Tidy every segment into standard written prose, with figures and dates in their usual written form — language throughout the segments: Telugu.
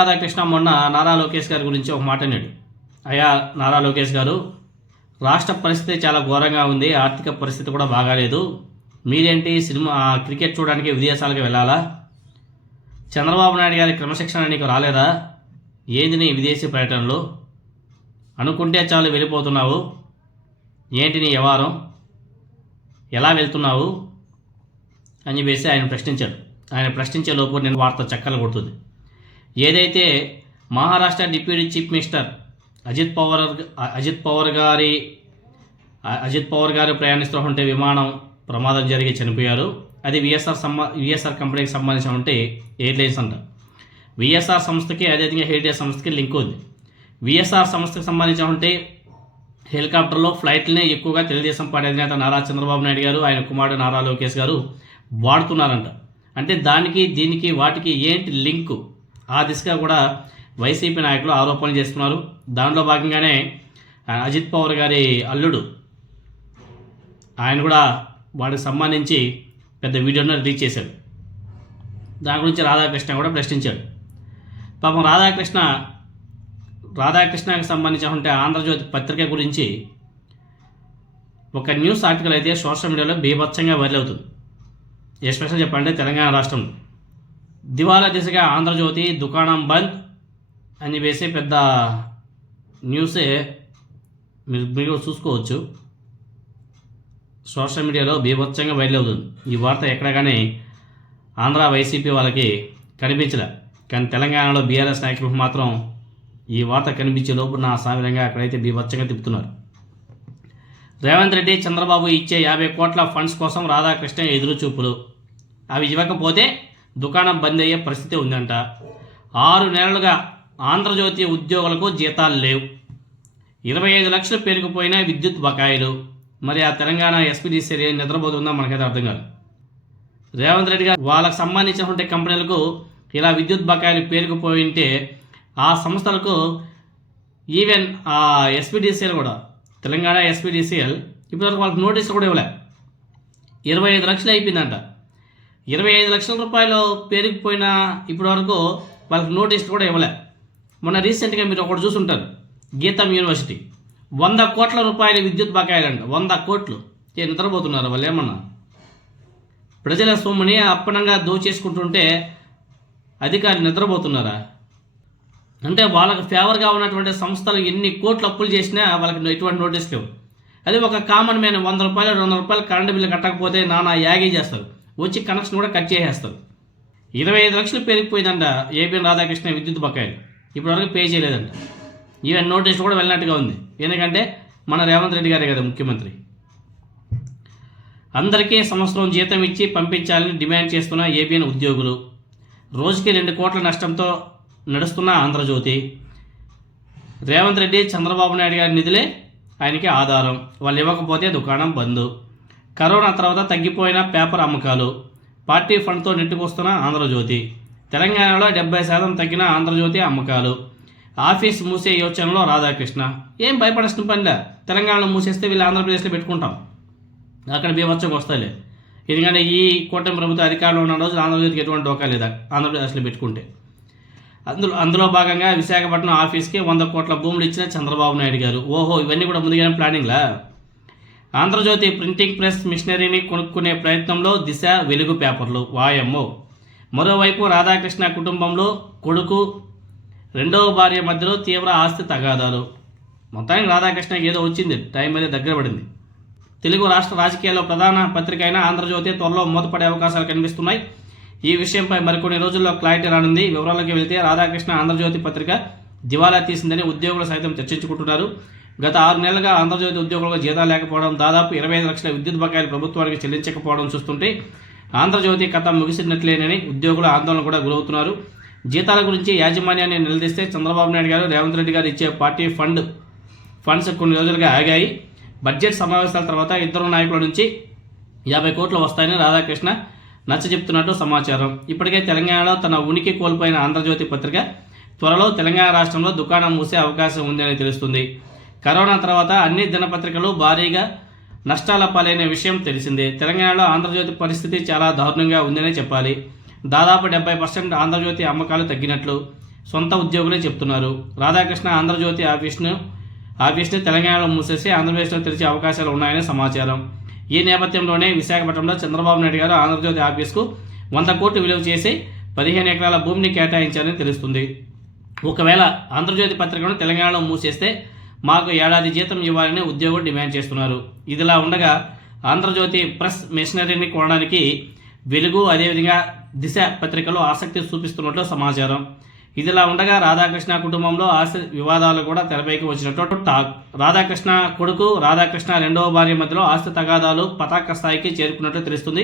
రాధాకృష్ణ మొన్న నారా లోకేష్ గారి గురించి ఒక మాట అన్నాడు. అయ్యా నారా లోకేష్ గారు, రాష్ట్ర పరిస్థితి చాలా ఘోరంగా ఉంది, ఆర్థిక పరిస్థితి కూడా బాగాలేదు, మీరేంటి సినిమా క్రికెట్ చూడడానికి విదేశాలకు వెళ్ళాలా? చంద్రబాబు నాయుడు గారి క్రమశిక్షణ నీకు రాలేదా? ఏంది నీ విదేశీ పర్యటనలు? అనుకుంటే చాలు వెళ్ళిపోతున్నావు, ఏంటి నీ వ్యవహారం, ఎలా వెళ్తున్నావు అని చెప్పేసి ఆయన ప్రశ్నించాడు. ఆయన ప్రశ్నించే లోపు నేను వార్త చక్కలు కొడుతుంది. ఏదైతే Maharashtra deputy chief minister Ajit Pawar గారు ప్రయాణిస్తుంటే విమానం ప్రమాదం జరిగి చనిపోయారు. అది విఎస్ఆర్ కంపెనీకి సంబంధించిన ఉంటే ఎయిర్లైన్స్ అంట. విఎస్ఆర్ సంస్థకి అదేవిధంగా హెరిటేజ్ సంస్థకి లింక్ ఉంది. విఎస్ఆర్ సంస్థకి సంబంధించిన ఉంటే హెలికాప్టర్లో ఫ్లైట్లనే ఎక్కువగా తెలుగుదేశం పార్టీ అధినేత నారా చంద్రబాబు నాయుడు గారు, ఆయన కుమారుడు నారా లోకేష్ గారు వాడుతున్నారంట. అంటే దానికి దీనికి వాటికి ఏంటి లింకు? ఆ దిశగా కూడా వైసీపీ నాయకులు ఆరోపణలు చేస్తున్నారు. దానిలో భాగంగానే అజిత్ పవార్ గారి అల్లుడు ఆయన కూడా వాటికి సంబంధించి పెద్ద వీడియోను రిలీజ్ చేశాడు. దాని గురించి రాధాకృష్ణ కూడా ప్రశ్నించాడు. పాపం రాధాకృష్ణకి సంబంధించి ఉంటే ఆంధ్రజ్యోతి పత్రిక గురించి ఒక న్యూస్ ఆర్టికల్ అయితే సోషల్ మీడియాలో బీభత్సంగా వైరల్ అవుతుంది. ఎస్పెషల్ చెప్పాలంటే తెలంగాణ రాష్ట్రంలో దివాలా దిశగా ఆంధ్రజ్యోతి దుకాణం బంద్ అని చెప్పేసి పెద్ద న్యూసే మీరు చూసుకోవచ్చు. సోషల్ మీడియాలో బీభత్సంగా వైరల్ అవుతుంది. ఈ వార్త ఎక్కడ కానీ ఆంధ్ర వైసీపీ వాళ్ళకి కనిపించలే, కానీ తెలంగాణలో బీఆర్ఎస్ నాయకులకు మాత్రం ఈ వార్త కనిపించే లోపు నా సామిరంగా అక్కడైతే బీభత్సంగా తిప్పుతున్నారు. రేవంత్ రెడ్డి చంద్రబాబు ఇచ్చే 50 కోట్ల ఫండ్స్ కోసం రాధాకృష్ణ ఎదురు చూపులు, అవి ఇవ్వకపోతే దుకాణం బంద్ అయ్యే పరిస్థితి ఉందంట. 6 నెలలుగా ఆంధ్రజ్యోతి ఉద్యోగులకు జీతాలు లేవు, 25 లక్షలు పెరిగిపోయిన విద్యుత్ బకాయిలు. మరి ఆ తెలంగాణ ఎస్పీడీసీ నిద్రపోతుందా మనకైతే అర్థం కాదు. రేవంత్ రెడ్డి గారు వాళ్ళకు సంబంధించినటువంటి కంపెనీలకు ఇలా విద్యుత్ బకాయిలు పేరుకుపోయింటే ఆ సంస్థలకు ఈవెన్ ఆ ఎస్పీడీసీఎల్ కూడా తెలంగాణ ఎస్పీడీసీఎల్ ఇప్పటివరకు వాళ్ళకి నోటీసులు కూడా ఇవ్వలే. 25 లక్షలు అయిపోయిందంట. 25 లక్షల రూపాయలు పేరుకుపోయిన ఇప్పటి వరకు వాళ్ళకి నోటీసులు కూడా ఇవ్వలే. మొన్న రీసెంట్గా మీరు ఒకటి చూసుంటారు, గీతం యూనివర్సిటీ 100 కోట్ల రూపాయల విద్యుత్ బకాయిలు అంట. 100 కోట్లు. నిద్రపోతున్నారు వాళ్ళు? ఏమన్నా ప్రజల సొమ్ముని అప్పనంగా దోచేసుకుంటుంటే అధికారులు నిద్రపోతున్నారా? అంటే వాళ్ళకి ఫేవర్గా ఉన్నటువంటి సంస్థలు ఎన్ని కోట్లు అప్పులు చేసినా వాళ్ళకి ఎటువంటి నోటీసులు లేవు. అది ఒక కామన్ మ్యాన్ 100 రూపాయలు 200 రూపాయలు కరెంటు బిల్లు కట్టకపోతే నానా యాగీ చేస్తారు, వచ్చి కనెక్షన్ కూడా కట్ చేసేస్తారు. 25 లక్షలు పెరిగిపోయిందంట ఏపీ రాధాకృష్ణ విద్యుత్ బకాయిలు, ఇప్పటివరకు పే చేయలేదంట. ఈవెన్ నోటీసులు కూడా వెళ్ళినట్టుగా ఉంది. ఎందుకంటే మన రేవంత్ రెడ్డి గారే కదా ముఖ్యమంత్రి. అందరికీ సంవత్సరం జీతం ఇచ్చి పంపించాలని డిమాండ్ చేస్తున్న ఏపీఎన్ ఉద్యోగులు, రోజుకి 2 కోట్ల నష్టంతో నడుస్తున్న ఆంధ్రజ్యోతి. రేవంత్ రెడ్డి చంద్రబాబు నాయుడు గారి నిధులే ఆయనకి ఆధారం, వాళ్ళు ఇవ్వకపోతే దుకాణం బంద్. కరోనా తర్వాత తగ్గిపోయిన పేపర్ అమ్మకాలు, పార్టీ ఫండ్తో నెట్టుకొస్తున్న ఆంధ్రజ్యోతి. తెలంగాణలో 70% తగ్గిన ఆంధ్రజ్యోతి అమ్మకాలు. ఆఫీస్ మూసే యోచనలో రాధాకృష్ణ. ఏం భయపడాల్సిన పనిలే, తెలంగాణలో మూసేస్తే వీళ్ళు ఆంధ్రప్రదేశ్లో పెట్టుకుంటాం, అక్కడ బీభత్సంగా వస్తాయిలే. ఎందుకంటే ఈ కూటమి ప్రభుత్వం అధికారంలో ఉన్న రోజు ఆంధ్రజ్యోతికి ఎటువంటి డోకా లేదా ఆంధ్రప్రదేశ్లో పెట్టుకుంటే. అందులో భాగంగా విశాఖపట్నం ఆఫీస్కి 100 కోట్ల భూములు ఇచ్చిన చంద్రబాబు నాయుడు గారు. ఓహో, ఇవన్నీ కూడా ముందుగానే ప్లానింగ్లా? ఆంధ్రజ్యోతి ప్రింటింగ్ ప్రెస్ మిషనరీని కొనుక్కునే ప్రయత్నంలో దిశ వెలుగు పేపర్లు. వాయమ్మో. మరోవైపు రాధాకృష్ణ కుటుంబంలో కొడుకు, రెండవ భార్య మధ్యలో తీవ్ర ఆస్తి తగాదాలు. మొత్తానికి రాధాకృష్ణకి ఏదో వచ్చింది, టైం అనేది దగ్గర పడింది. తెలుగు రాష్ట్ర రాజకీయాల్లో ప్రధాన పత్రిక అయిన ఆంధ్రజ్యోతి త్వరలో మూతపడే అవకాశాలు కనిపిస్తున్నాయి. ఈ విషయంపై మరికొన్ని రోజుల్లో క్లారిటీ రానుంది. వివరాల్లోకి వెళితే రాధాకృష్ణ ఆంధ్రజ్యోతి పత్రిక దివాలా తీసిందని ఉద్యోగులు సైతం చర్చించుకుంటున్నారు. గత 6 నెలలుగా ఆంధ్రజ్యోతి ఉద్యోగులకు జీతాలు లేకపోవడం, దాదాపు 25 లక్షల విద్యుత్ బకాయిలు ప్రభుత్వానికి చెల్లించకపోవడం చూస్తుంటే ఆంధ్రజ్యోతి కథ ముగిసినట్లేనని ఉద్యోగులు ఆందోళన కూడా గురవుతున్నారు. జీతాల గురించి యాజమాన్యాన్ని నిలదీస్తే చంద్రబాబు నాయుడు గారు, రేవంత్ రెడ్డి గారు ఇచ్చే పార్టీ ఫండ్స్ కొన్ని రోజులుగా ఆగాయి. బడ్జెట్ సమావేశాల తర్వాత ఇద్దరు నాయకుల నుంచి 50 కోట్లు వస్తాయని రాధాకృష్ణ నచ్చజెప్తున్నట్టు సమాచారం. ఇప్పటికే తెలంగాణలో తన ఉనికి కోల్పోయిన ఆంధ్రజ్యోతి పత్రిక త్వరలో తెలంగాణ రాష్ట్రంలో దుకాణం మూసే అవకాశం ఉందని తెలుస్తుంది. కరోనా తర్వాత అన్ని దినపత్రికలు భారీగా నష్టాల పాలైన విషయం తెలిసిందే. తెలంగాణలో ఆంధ్రజ్యోతి పరిస్థితి చాలా దారుణంగా ఉందనే చెప్పాలి. దాదాపు 70% ఆంధ్రజ్యోతి అమ్మకాలు తగ్గినట్లు. సొంత ఉద్యోగులే చెప్తున్నారు. రాధాకృష్ణ ఆంధ్రజ్యోతి ఆఫీస్ని తెలంగాణలో మూసేసి ఆంధ్రప్రదేశ్లో తెరిచే అవకాశాలు ఉన్నాయని సమాచారం. ఈ నేపథ్యంలోనే విశాఖపట్నంలో చంద్రబాబు నాయుడు గారు ఆంధ్రజ్యోతి ఆఫీస్కు 100 కోట్లు విలువ చేసి 15 ఎకరాల భూమిని కేటాయించారని తెలుస్తుంది. ఒకవేళ ఆంధ్రజ్యోతి పత్రికను తెలంగాణలో మూసేస్తే మాకు ఏడాది జీతం ఇవ్వాలని ఉద్యోగులు డిమాండ్ చేస్తున్నారు. ఇదిలా ఉండగా ఆంధ్రజ్యోతి ప్రెస్ మెషినరీని కొనడానికి వెలుగు అదేవిధంగా దిశ పత్రికలు ఆసక్తి చూపిస్తున్నట్లు సమాచారం. ఇదిలా ఉండగా రాధాకృష్ణ కుటుంబంలో ఆస్తి వివాదాలు కూడా తెరపైకి వచ్చినట్టు టాక్. రాధాకృష్ణ కొడుకు, రాధాకృష్ణ రెండవ భార్య మధ్యలో ఆస్తి తగాదాలు పతాక స్థాయికి చేరుకున్నట్లు తెలుస్తుంది.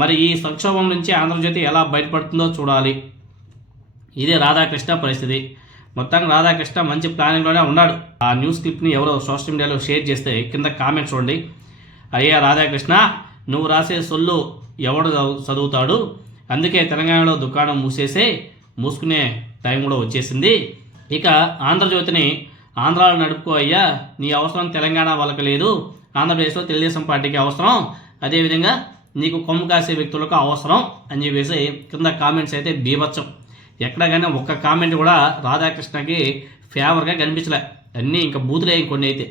మరి ఈ సంక్షోభం నుంచి ఆంధ్రజ్యోతి ఎలా బయటపడుతుందో చూడాలి. ఇదే రాధాకృష్ణ పరిస్థితి. మొత్తం రాధాకృష్ణ మంచి ప్లానింగ్లోనే ఉన్నాడు. ఆ న్యూస్ క్లిప్ని ఎవరో సోషల్ మీడియాలో షేర్ చేస్తే కింద కామెంట్ చూడండి. అయ్యా రాధాకృష్ణ, నువ్వు రాసే సొల్లు ఎవడు చదువుతాడు? అందుకే తెలంగాణలో దుకాణం మూసుకునే టైం కూడా వచ్చేసింది. ఇక ఆంధ్రజ్యోతిని ఆంధ్రాలో నడుపుకో అయ్యా, నీ అవసరం తెలంగాణ వాళ్ళకి లేదు, ఆంధ్రప్రదేశ్లో తెలుగుదేశం పార్టీకి అవసరం, అదేవిధంగా నీకు కొమ్ము కాసే వ్యక్తులకు అవసరం అని చెప్పేసి కింద కామెంట్స్ అయితే బీభత్సం. ఎక్కడ కానీ ఒక్క కామెంట్ కూడా రాధాకృష్ణకి ఫేవర్గా కనిపించలే. అన్నీ ఇంకా బూతులే ఇంకొన్ని అయితే.